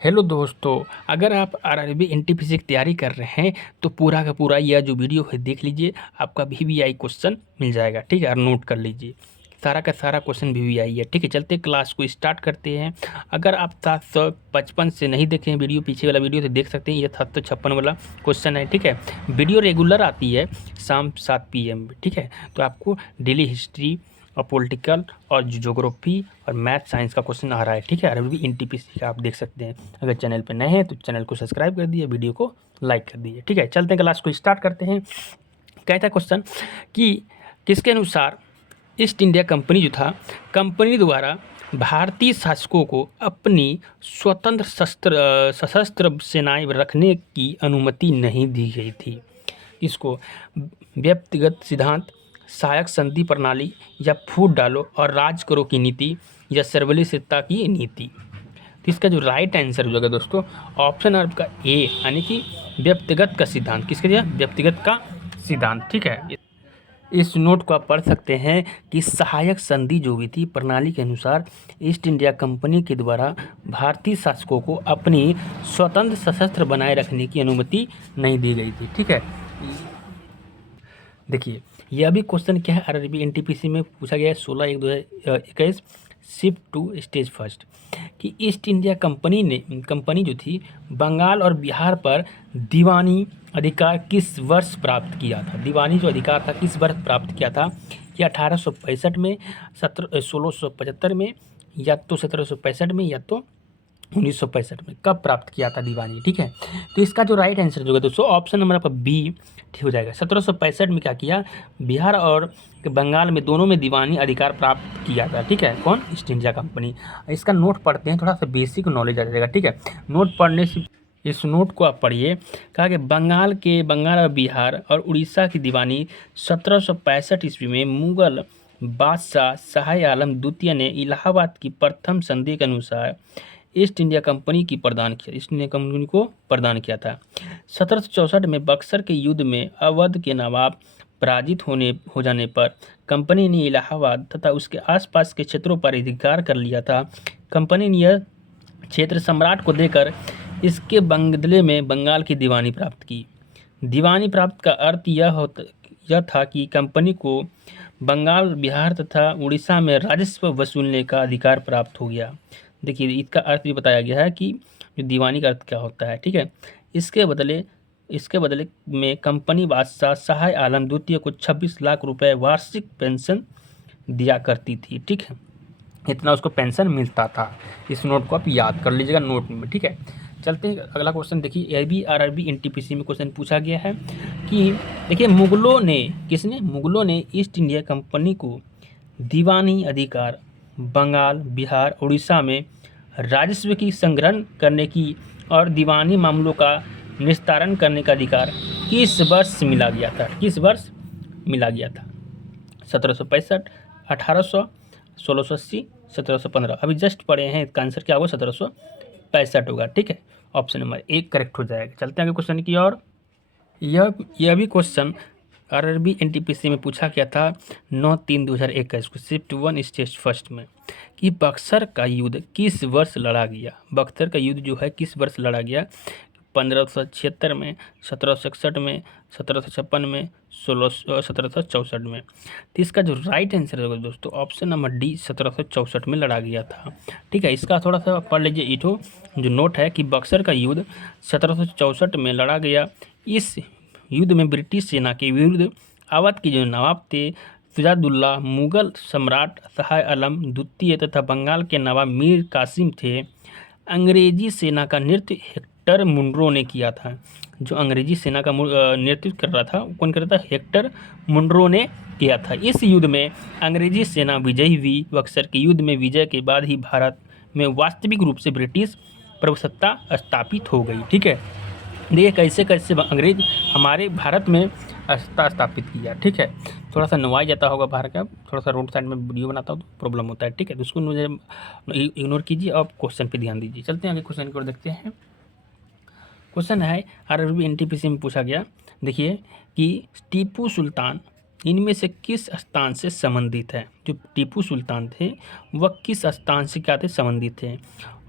Hello दोस्तों, अगर आप आरआरबी एनटीपीसी की तैयारी कर रहे हैं तो पूरा का पूरा यह जो वीडियो है देख लीजिए। आपका वीवीआई क्वेश्चन मिल जाएगा, ठीक है। और नोट कर लीजिए, सारा का सारा क्वेश्चन वीवीआई है, ठीक है। चलते क्लास को स्टार्ट करते हैं। अगर आप 755 से नहीं देखे हैं वीडियो, पीछे वाला वीडियो तो देख सकते हैं। ये 756 वाला क्वेश्चन है, ठीक है। वीडियो रेगुलर आती है शाम 7 PM में, ठीक है। तो आपको डेली हिस्ट्री और पॉलिटिकल और ज्योग्राफी और मैथ साइंस का क्वेश्चन आ रहा है, ठीक है। आरआरबी एनटीपीसी का आप देख सकते हैं। अगर चैनल पे नए हैं तो चैनल को सब्सक्राइब कर दिए, वीडियो को लाइक कर दीजिए, ठीक है। चलते हैं क्लास को स्टार्ट करते हैं। कहता है क्वेश्चन कि किसके अनुसार ईस्ट इंडिया कंपनी जो था, कंपनी द्वारा भारतीय शासकों को अपनी स्वतंत्र सशस्त्र सेनाएं रखने की अनुमति नहीं दी गई थी। इसको व्यक्तिगत सिद्धांत, सहायक संधि प्रणाली, या फूट डालो और राज करो की नीति, या सर्वलिसिता की नीति। तो इसका जो राइट आंसर हो जाएगा दोस्तों, ऑप्शन आपका ए, यानी कि व्यक्तिगत का सिद्धांत। किसके दिया? व्यक्तिगत का सिद्धांत, ठीक है। इस नोट को आप पढ़ सकते हैं कि सहायक संधि जो हुई थी प्रणाली के अनुसार ईस्ट इंडिया कंपनी के द्वारा भारतीय शासकों को अपनी स्वतंत्र सशस्त्र बनाए रखने की अनुमति नहीं दी गई थी, ठीक है। देखिए, यह भी क्वेश्चन क्या है, आरआरबी एनटीपीसी में पूछा गया है 16/1/2021, शिफ्ट टू स्टेज फर्स्ट, कि ईस्ट इंडिया कंपनी जो थी बंगाल और बिहार पर दीवानी अधिकार किस वर्ष प्राप्त किया था। दीवानी जो अधिकार था किस वर्ष प्राप्त किया था, कि 1865 में, 1675 में, या तो 1765 में, या तो 1965 में। कब प्राप्त किया था दीवानी, ठीक है। तो इसका जो राइट आंसर जो है दोस्तों, ऑप्शन नंबर आपका बी ठीक हो जाएगा। 1765 में क्या किया, बिहार और बंगाल में दोनों में दीवानी अधिकार प्राप्त किया था, ठीक है। कौन? East India company. इसका नोट पढ़ते हैं, थोड़ा सा बेसिक नॉलेज आ जाएगा, ठीक है। नोट पढ़ने से इस नोट को आप पढ़िए। कहा कि बंगाल और बिहार और उड़ीसा की दीवानी 1765 ईस्वी में मुगल बादशाह शाह आलम द्वितीय ने इलाहाबाद की प्रथम संधि के अनुसार ईस्ट इंडिया कंपनी को प्रदान किया था। 1764 में बक्सर के युद्ध में अवध के नवाब पराजित हो जाने पर कंपनी ने इलाहाबाद तथा उसके आसपास के क्षेत्रों पर अधिकार कर लिया था। कंपनी ने यह क्षेत्र सम्राट को देकर इसके बदले में बंगाल की दीवानी प्राप्त की। दीवानी प्राप्त का अर्थ यह था कि कंपनी को बंगाल, बिहार तथा उड़ीसा में राजस्व वसूलने का अधिकार प्राप्त हो गया। देखिए, इसका अर्थ भी बताया गया है कि जो दीवानी का अर्थ क्या होता है, ठीक है। इसके बदले में कंपनी बादशाह शाह आलम द्वितीय को 26 लाख रुपए वार्षिक पेंशन दिया करती थी, ठीक है। इतना उसको पेंशन मिलता था। इस नोट को आप याद कर लीजिएगा नोट में, ठीक है। चलते हैं अगला क्वेश्चन। देखिए, यह भी आरआरबी एनटीपीसी में क्वेश्चन पूछा गया है कि देखिए, मुगलों ने ईस्ट इंडिया कंपनी को दीवानी अधिकार बंगाल, बिहार, उड़ीसा में राजस्व की संग्रहण करने की और दीवानी मामलों का निस्तारण करने का अधिकार किस वर्ष मिला गया था? किस वर्ष मिला गया था? 1765, 1800, 1680, 1715। अभी जस्ट पढ़े हैं, इसका आंसर क्या होगा? 1765 होगा, ठीक है। ऑप्शन नंबर 1 करेक्ट हो जाएगा। चलते हैं आगे क्वेश्चन की ओर। यह भी क्वेश्चन आरआरबी एनटीपीसी में पूछा गया था 9/3/2021 को, शिफ्ट 1 स्टेज फर्स्ट में, कि बक्सर का युद्ध किस वर्ष लड़ा गया। बक्सर का युद्ध जो है किस वर्ष लड़ा गया? 1576 में, 1761 में, 1756 में, 1764 में। तो इसका जो राइट आंसर होगा दोस्तों, ऑप्शन नंबर डी, 1764 में लड़ा गया था, ठीक है। इसका थोड़ा सा पढ़ लीजिए। इठो जो नोट है कि बक्सर का युद्ध 1764 में लड़ा गया। इस युद्ध में ब्रिटिश सेना के विरुद्ध अवध के जो नवाब थे सिराजुद्दौला, मुगल सम्राट शाह आलम द्वितीय तथा बंगाल के नवाब मीर कासिम थे। अंग्रेजी सेना का नेतृत्व हेक्टर मुनरो ने किया था। जो अंग्रेजी सेना का नेतृत्व कर रहा था, कौन कर रहा था? हेक्टर मुनरो ने किया था। इस युद्ध में अंग्रेजी सेना विजयी हुई। बक्सर के युद्ध में विजय के बाद ही भारत में वास्तविक रूप से ब्रिटिश प्रभुसत्ता स्थापित हो गई, ठीक है। देखिए कैसे कैसे अंग्रेज हमारे भारत में सत्ता स्थापित किया, ठीक है। थोड़ा सा नवाई जाता होगा बाहर का, थोड़ा सा रोड साइड में वीडियो बनाता हूँ तो प्रॉब्लम होता है, ठीक है। तो उसको मुझे इग्नोर कीजिए और क्वेश्चन पे ध्यान दीजिए। चलते हैं आगे क्वेश्चन की ओर देखते हैं। क्वेश्चन है आरआरबी एनटीपीसी में पूछा गया, देखिए, कि टीपू सुल्तान इनमें से किस स्थान से संबंधित है? जो टीपू सुल्तान थे वह किस स्थान से क्या थे? संबंधित थे।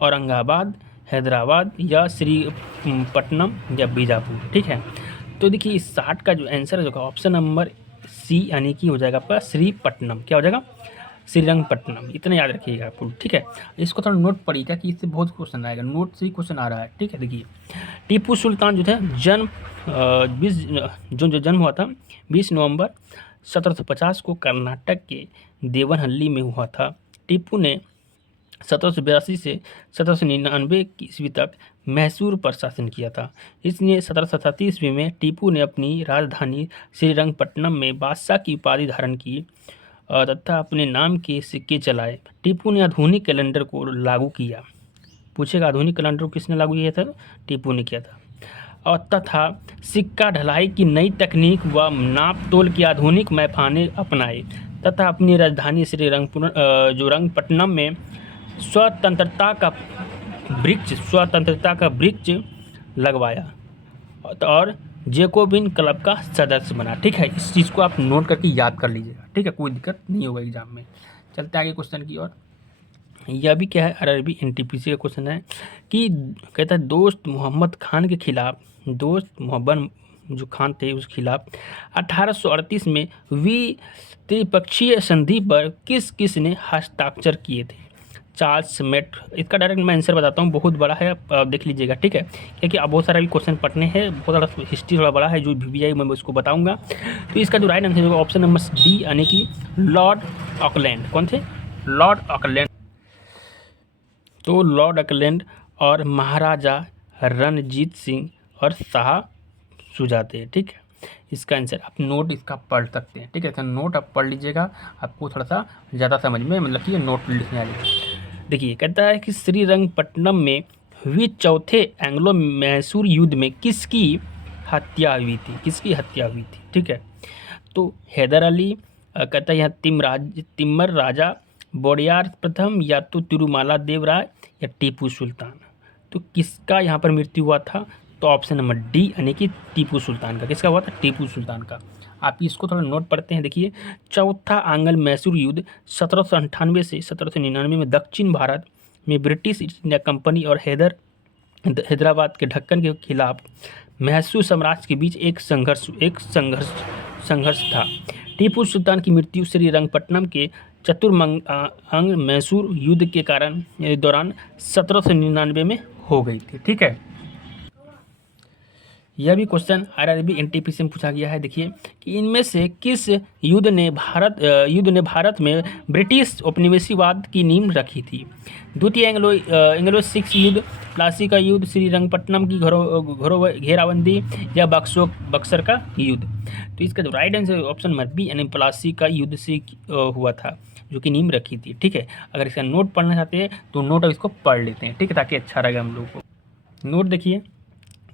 औरंगाबाद, हैदराबाद या श्रीपट्टनम या बीजापुर। ठीक है, तो देखिए इस 60 का जो आंसर होगा ऑप्शन नंबर सी यानी कि हो जाएगा आपका श्रीपट्टनम। क्या हो जाएगा? श्रीरंगपट्टनम। इतना याद रखिएगा आप लोग। ठीक है, इसको थोड़ा नोट पढ़िएगा कि इससे बहुत क्वेश्चन आएगा, नोट से ही क्वेश्चन आ रहा है। ठीक है, देखिए टीपू सुल्तान जो थे जन्म 20 जो जन्म हुआ था 20 नवंबर 1750 को कर्नाटक के देवनहल्ली में हुआ था। टीपू ने 1782 से 1799 ईस्वी तक मैसूर पर शासन किया था। इसलिए 1737 ईस्वी में टीपू ने अपनी राजधानी श्रीरंगपट्टनम में बादशाह की उपाधि धारण की तथा अपने नाम के सिक्के चलाए। टीपू ने आधुनिक कैलेंडर को लागू किया। पूछेगा आधुनिक कैलेंडर को किसने लागू किया था? टीपू ने किया था। और तथा सिक्का ढलाई की नई तकनीक व नाप तोल के आधुनिक मैखाने अपनाए तथा अपनी राजधानी श्रीरंगपट्टनम में स्वतंत्रता का वृक्ष लगवाया और जैकोबिन क्लब का सदस्य बना। ठीक है, इस चीज़ को आप नोट करके याद कर लीजिएगा। ठीक है, कोई दिक्कत नहीं होगा एग्जाम में। चलते आगे क्वेश्चन की ओर। यह भी क्या है? आरआरबी एनटीपीसी का क्वेश्चन है कि कहता है दोस्त मोहम्मद खान के खिलाफ, दोस्त मोहब्बत जो खान थे उसके खिलाफ 1838 में त्रिपक्षीय संधि पर किस किस ने हस्ताक्षर किए थे? चार्ल्स मेट। इसका डायरेक्ट मैं आंसर बताता हूँ, बहुत बड़ा है, आप देख लीजिएगा। ठीक है, क्योंकि अब बहुत सारा भी क्वेश्चन पढ़ने हैं, बहुत सारा हिस्ट्री थोड़ा बड़ा है जो VVI मैं उसको बताऊंगा। तो इसका जो राइट आंसर होगा ऑप्शन नंबर डी यानी कि लॉर्ड ऑकलैंड। कौन थे? Lord Auckland. तो लॉर्ड ऑकलैंड और महाराजा रणजीत सिंह और शाह सुजा थे। ठीक है, इसका आंसर आप नोट इसका पढ़ सकते हैं। ठीक है, तो नोट आप पढ़ लीजिएगा, आपको थोड़ा सा ज़्यादा समझ में मतलब कि नोट लिखने आ जाएगा। देखिए कहता है कि श्रीरंगपट्टनम में हुए चौथे एंग्लो मैसूर युद्ध में किसकी हत्या हुई थी? किसकी हत्या हुई थी? ठीक है, तो हैदर अली, कहता है यहाँ तिम्मर राजा बोडियार प्रथम, या तो तिरुमाला देव राय या टीपू सुल्तान। तो किसका यहाँ पर मृत्यु हुआ था? तो ऑप्शन नंबर डी यानी कि टीपू सुल्तान का। किसका हुआ था? टीपू सुल्तान का। आप इसको थोड़ा नोट पढ़ते हैं। देखिए चौथा आंग्ल मैसूर युद्ध 1798 से 1799 में दक्षिण भारत में ब्रिटिश ईस्ट इंडिया कंपनी और हैदराबाद के ढक्कन के खिलाफ मैसूर साम्राज्य के बीच एक संघर्ष था। टीपू सुल्तान की मृत्यु श्रीरंगपट्टनम के चतुर्मंग मैसूर युद्ध के दौरान 1799 में हो गई थी। ठीक है, यह भी क्वेश्चन आरआरबी एनटीपीसी में पूछा गया है। देखिए कि इनमें से किस युद्ध ने भारत में ब्रिटिश उपनिवेशवाद की नींव रखी थी? द्वितीय एंग्लो सिख युद्ध, प्लासी का युद्ध, श्रीरंगपट्टनम की घेराबंदी या बक्सर का युद्ध? तो इसका जो right answer option number B यानी प्लासी का युद्ध से हुआ था, जो कि नींव रखी थी। ठीक है, अगर इसका नोट पढ़ना चाहते हैं तो नोट अब इसको पढ़ लेते हैं। ठीक है, ताकि अच्छा रहेगा हम लोग को। नोट देखिए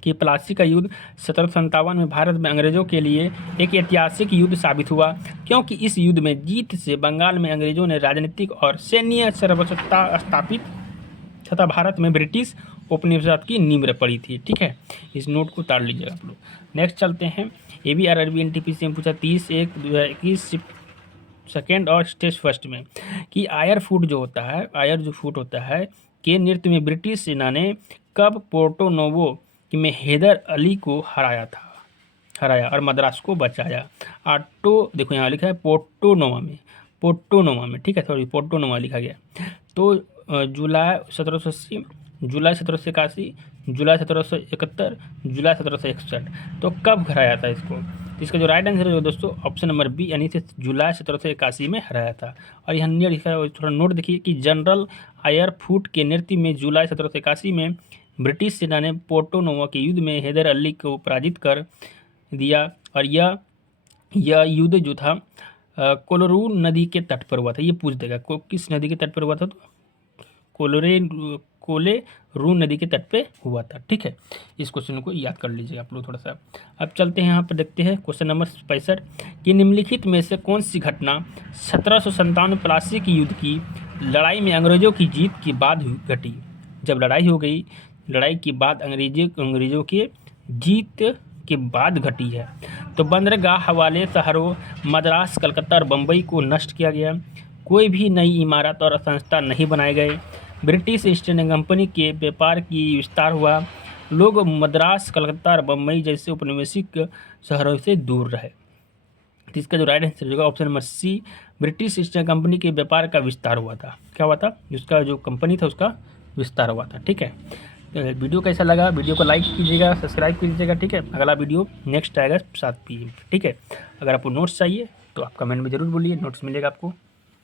कि प्लासी का युद्ध 1757 में भारत में अंग्रेजों के लिए एक ऐतिहासिक युद्ध साबित हुआ, क्योंकि इस युद्ध में जीत से बंगाल में अंग्रेजों ने राजनीतिक और सैन्य सर्वसत्ता स्थापित तथा भारत में ब्रिटिश उपनिवेशवाद की नींव पड़ी थी। ठीक है, इस नोट को उतार लीजिएगा आप लोग। नेक्स्ट चलते हैं। ये भी आरआरबी एनटीपीसी में पूछा 30/1/2021 सेकेंड और स्टेज फर्स्ट में कि आयर फूट होता है के नृत्य में ब्रिटिश सेना ने कब पोर्टो नोवो में हैदर अली को हराया और मद्रास को बचाया? देखो यहाँ लिखा है पोर्टोनोवा में। ठीक है, सॉरी पोर्टोनोवा लिखा गया। तो जुलाई 1780, जुलाई 1781, जुलाई 1771, जुलाई 1761। तो कब हराया था इसको? इसका जो राइट आंसर है दोस्तों ऑप्शन नंबर बी यानी से जुलाई 1781 में हराया था। और यहाँ नियर लिखा है, थोड़ा नोट देखिए कि जनरल आयर फूट के नृत्य में जुलाई 1781 में ब्रिटिश सेना ने पोर्टोनोवा के युद्ध में हैदर अली को पराजित कर दिया। और यह युद्ध जो था कोलोरू नदी के तट पर हुआ था। ये पूछ देगा किस नदी के तट पर हुआ था? तो कोलेरू नदी के तट पे हुआ था। ठीक है, इस क्वेश्चन को याद कर लीजिए आप लोग थोड़ा सा। अब चलते हैं यहाँ पर, देखते हैं क्वेश्चन नंबर 65 कि निम्नलिखित में से कौन सी घटना 1797 प्लासी की युद्ध की लड़ाई में अंग्रेजों की जीत के बाद घटी? जब लड़ाई के बाद अंग्रेजों के जीत के बाद घटी है। तो बंदरगाह हवाले शहरों मद्रास, कलकत्ता और बम्बई को नष्ट किया गया। कोई भी नई इमारत और संस्था नहीं बनाए गए। ब्रिटिश ईस्ट इंडिया कंपनी के व्यापार की विस्तार हुआ, लोग मद्रास, कलकत्ता और बम्बई जैसे औपनिवेशिक शहरों से दूर रहे। तो इसका जो राइट आंसर होगा option number C, British East India Company के व्यापार का विस्तार हुआ था। क्या हुआ था? उसका जो कंपनी था उसका विस्तार हुआ था। ठीक है, तो वीडियो कैसा लगा? वीडियो को लाइक कीजिएगा, सब्सक्राइब कीजिएगा। ठीक है, अगला वीडियो नेक्स्ट आएगा 7 PM। ठीक है, अगर आपको नोट्स चाहिए तो आप कमेंट में ज़रूर बोलिए, नोट्स मिलेगा आपको।